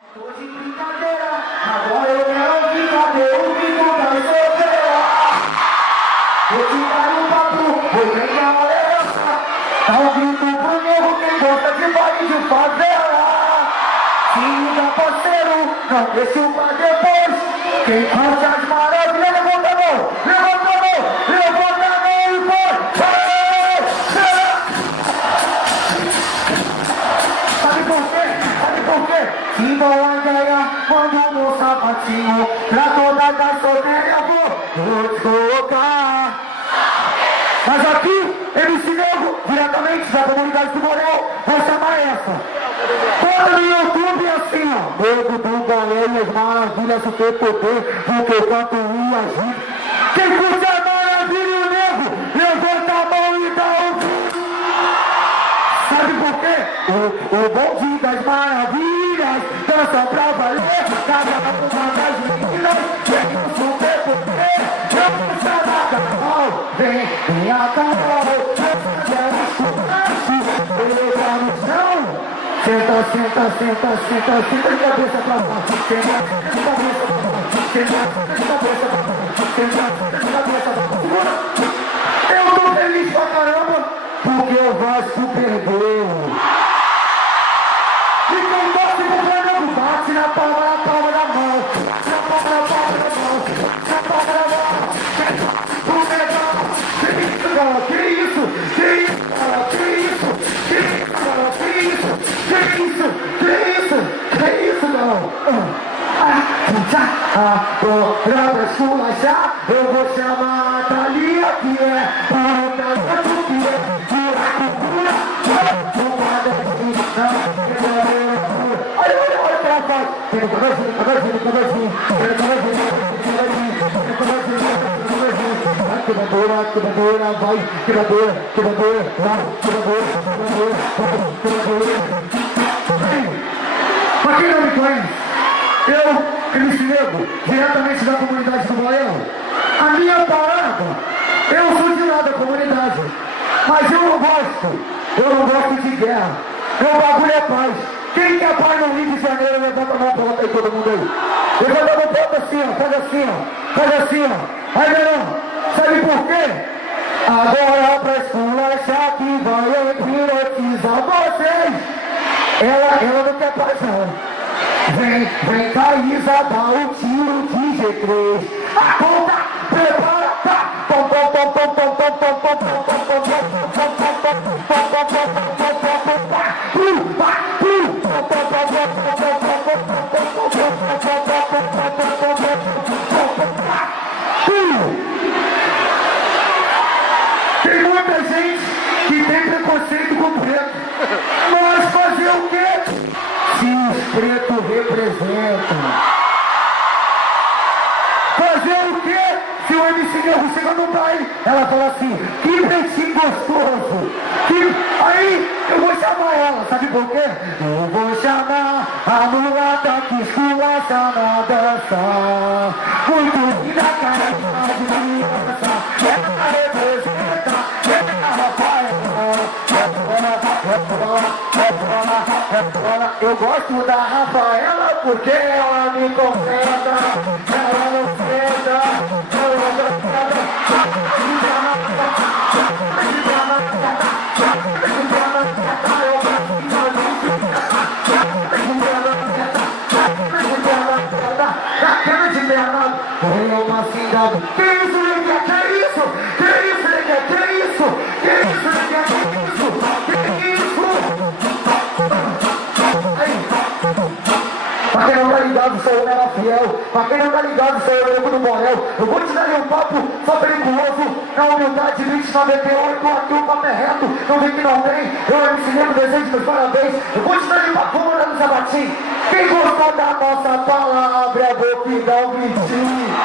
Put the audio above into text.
Tô de brincadeira, agora eu quero ouvir cadê o grito da solteira. Vou te dar um papo, vou pegar a lerança. Dá um grito pro nego quem gosta de baile de favela. Se liga parceiro, não deixa o pra depois. Quem curte as maravilhas, levanta a mão, levanta a mão, levanta a mão e vai. Sabe por quê? Sabe por quê? Se não vai ganhar, manda no sapatinho. Pra todas as solteiras eu vou te colocar. Mas aqui, MC Nego, diretamente da comunidade do Borel, vou chamar essa. Bota no YouTube assim, ó. Nego do Borel e as maravilhas do PPP, porque eu canto e agito. Quem curte a maravilha e o Nego, levanta a mão e dá o... Sabe por quê? O bonde das maravilhas dança pra valer. Cada uma das meninas vem no PPP. Eu vou chamar Carol, vem a Carol. Beleza no chão. Senta, senta, senta, senta, senta de cabeça pra baixo. Senta de cabeça pra baixo. Senta de cabeça pra baixo. Senta de cabeça pra baixo. Eu tô feliz pra caramba porque o Vasco perdeu. E quem bate pro Flamengo bate na palma da mão. Na palma da mão. Na palma da mão. O legal. Que isso, cara? Que isso? Que isso, cara? Que isso? Que isso, cara? Que isso? Que isso? Que isso? Que isso, cara? Pra esculachar, eu vou chamar a Thalia, que é puta, que é buraco, olha o que ela faz. Tem o cavazinho. Quebradora, vai, quebradora, vai, quebradora. Pra quem não me conhece, eu, MC Nego, diretamente da comunidade do Baião. A minha parada, eu sou de lá da comunidade, mas eu não gosto de guerra. Meu bagulho é paz. Quem quer paz no Rio de Janeiro, levanta a mão, coloca aí todo mundo aí. Levanta a mão, bota assim, ó, faz assim, ó. Aí, verão, sabe por quê? Agora pra esculachar que vai hipnotizar vocês. Ela não quer paz não. Vem Thaísa, dá um tiro de G3. Aponta, prepara, tá. Pom. Tem muita gente que tem preconceito com preto. Mas fazer o quê? Se os pretos representam. Fazer o quê? Se o MC Nego chega no baile, ela fala assim, que pretinho gostoso. Aí eu vou chamar ela, sabe por quê? Eu vou chamar a mulata que esculacha na dança. Muito linda cara de criança. Ela representa, eu gosto da Rafaela porque ela me completa. Ela não senta, ela não senta. Que isso, nega? Que isso? Que isso, nega? Que isso? Que isso, nega? Que isso? Que isso? Aí. Pra quem não tá ligado, sou o Mega Fiel. Pra quem não tá ligado, sou o Nego do Borel. Eu vou te dar um papo só perigoso. Na humildade, 2098, aqui o papo é reto. Não vem que não tem. Eu, MC Nego, desejo meus parabéns. Eu vou te dar um papo, vou mandar no sabatim. Quem gostou da nossa palavra, abre a boca e dá um gritinho.